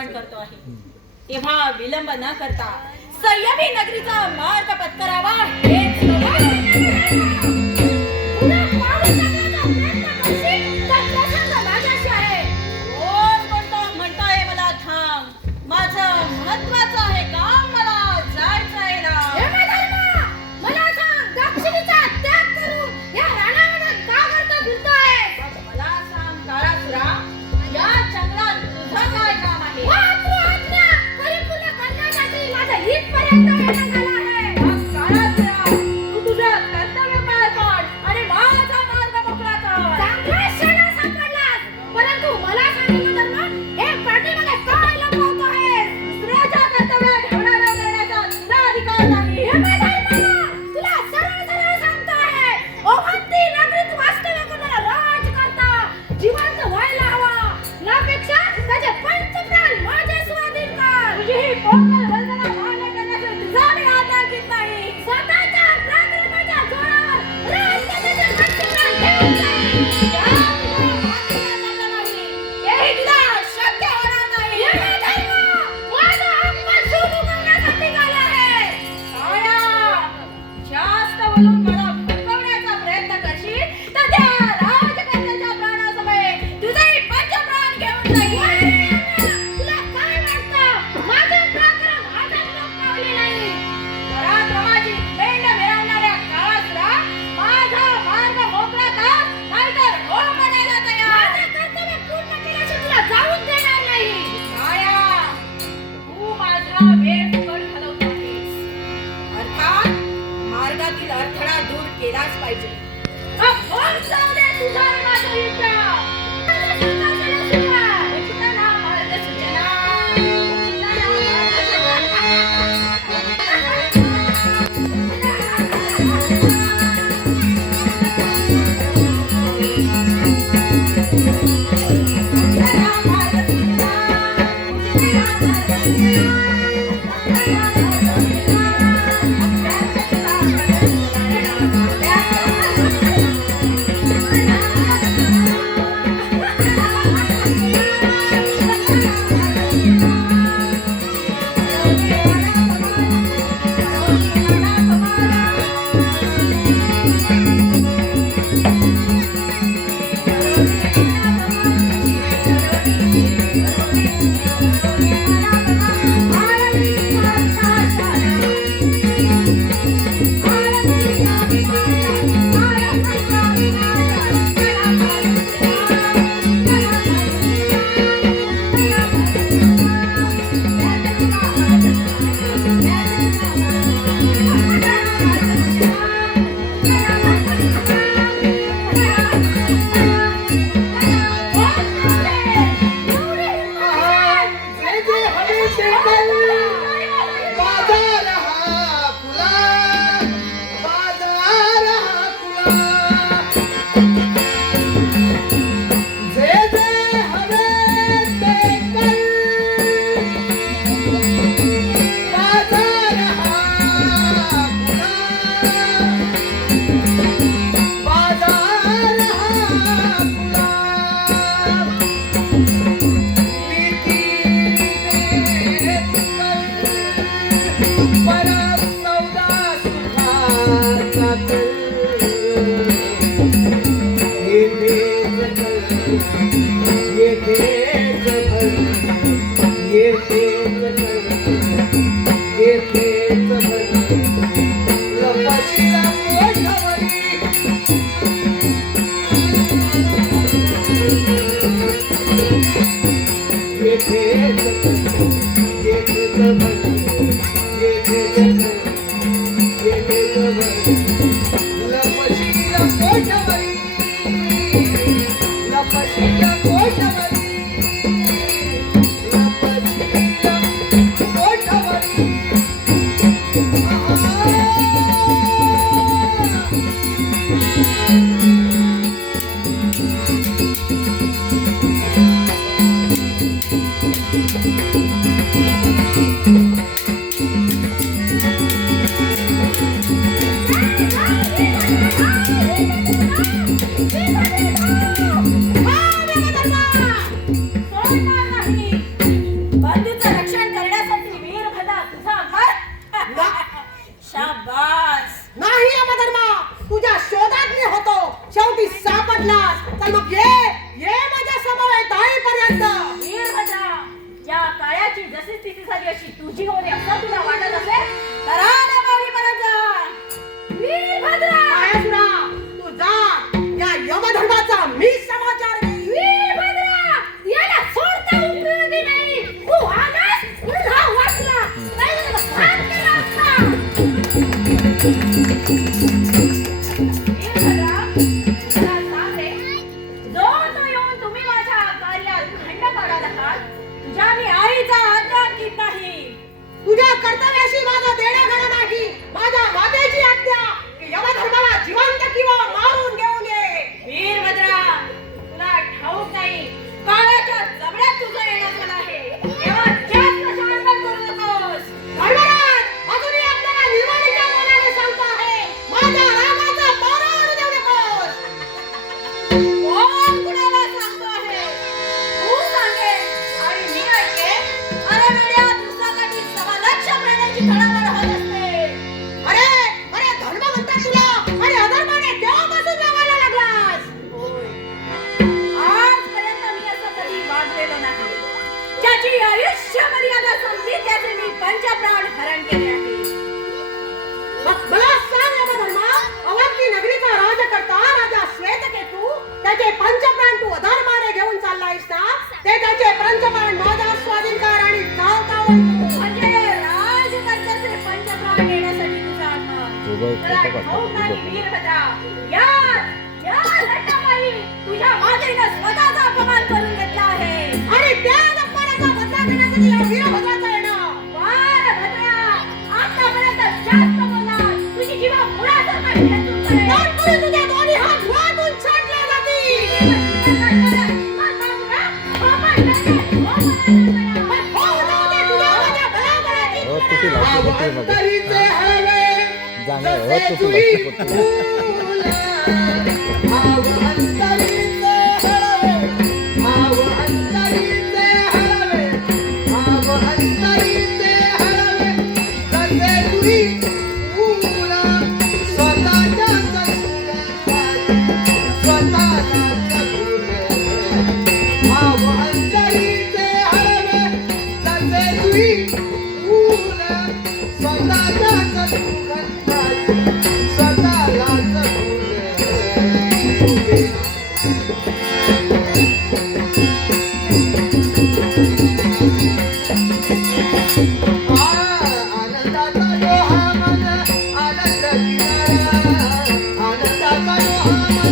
आक्रमण करतो आहे, तेव्हा विलंब न करता संयमी नगरीचा मार्ग पत्करावा हेच म्हणताय मला थांब, माझं महत्वाचं आहे काम, मला जायचं आहे ना. मला सांग, दक्षिणेचा त्याग करून या रानावर का करता फिरतोय? मला सांग काळासुरा, या जंगलात तुझं काय काम आहे? आज्ञा परिपूर्ण करण्यासाठी माझं इथपर्यंत येणं झालं आहे. काळासुरा, तू तुझं कर्तव्य पार पाड आणि माझा मार्ग मोकळा कर. चांगला क्षण सापडलास, परंतु मला सांगितलं तर मग हे पाठीमागे काय लपवतो आहेस? दुसऱ्याच्या कर्तव्यात ढवळाढवळ करण्याचा तुला अधिकार नाही. तुला सरळ सरळ सांगतो आहे, ओहंती नगरीत वास्तव्य करणारा राजकर्ता जिवंत व्हायला हवा, यापेक्षा त्याचे पंचप्राण माझे स्वाधीन कर. तुझी ही कोमल वंदना मान्य करण्याचा तुझा मी आधार घेत नाही. स्वतःच्या पराक्रमाच्या जोरावर राज्याचे पंचप्राण घेऊन जाईल. तेही तुला शक्य होणार नाही. माझा अपमान शोधून काढण्यासाठी झाला आहे. काळ्या, जास्त बोलून मला फसवण्याचा प्रयत्न करशील तर त्या राजकन्याच्या प्राणासमोर तुझेही पंचप्राण घेऊन जाईल. तुला काय वाटतं, माझे पराक्रम आजच लोकावले नाही? पराक्रमाची पेंड मिळवणाऱ्या काळासुरा, माझा मार्ग मोकळा कर, नाहीतर हो म्हणायला तयार. माझे कर्तव्य पूर्ण केल्याशिवाय तुला जाऊन देणार नाही. काळ्या, तू माझा वेळ फुकट घालवत आहेस. अर्थात मार्गातील अडथळा दूर केलाच पाहिजे. मग होऊन जाऊ दे तुझा आणि माझं युद्ध. उचितना मार्ग सूचना, उचितना मार्ग Thank you. वीरभद्रा, मला सांग रे, जो तो येऊन तुम्ही माझ्या कार्यात खंड पाडत आहात, तुझ्या मी आईचा आज्ञा घेत नाही. तुझ्या कर्तव्याशी माझं देणं घेणं नाही. माझ्या मातेची आज्ञा की यमधर्माला जिवंत किंवा मारून घेऊन ये. वीरभद्रा, तुला ठाऊक नाही, काळाच्या जबड्यात तुझं येणं झालं आहे. तेव्हा जास्त शहाणपण करू नकोस. धर्मराज, अजूनही आपल्याला निर्वाणीच्या मनाने सांगतो आहे, माझ्या रागाचा पारा आणू देऊ नकोस. कोण कुणाला सांगतो आहे? तू सांगेल आणि मी ऐकेन. अरे वेड्या, दुसऱ्यासाठी सव्वा लक्ष प्राण्यांची घडामोड होत असते. अरे अरे धर्म म्हणतात तुला आणि अधर्माने केव्हापासून लावायला लागलास? होय. आजपर्यंत मी असं कधी वागलेलो नाही. ज्याची आयुष्य मर्यादा संपली त्याचे मी पंचप्राण हरण केले आहे. मला सांग यमधर्मा, अवंती नगरीचा राजकर्ता राजा श्वेतकेतू त्याचे पंचप्राण तू अधर्माने घेऊन चाललायस ना? ते त्याचे पंचप्राण माझा स्वाधीन कर आणि चालता म्हणजे राजकर्त्याचे पंचप्राण घेण्यासाठी तुझा आत्मा. तुला ठाऊक नाही वीरभद्रा, या लढण्यापायी तुझ्या मातेनं स्वतःचा अपमान करून घेतला आहे. आणि त्या अपमानाचा बदला घेण्यासाठी या वीरभद्राचा येणं. वार भद्रा, आतापर्यंत जास्त बोललास. तुझी जीवा मुळासकट खेचून पडेल. तात्पुरे तुझ्या दोन्ही हात मुळातून छाटले जातील. अवंतरीचे हवे जसे जुई फूल. अवंतरीचे हवे, अवंतरीचे हवे, अवंतरीचे हवे जसे जुई फूल. स्वतःच्याच सुगंधात स्वतःलाच फुले. अवंतरीचे हवे जसे जुई फूल. स्वतःच्याच सुगंधात स्वतःलाच फुले. आनंदाचा यो हा मन आनंद किनारा. आनंदाचा यो हा मन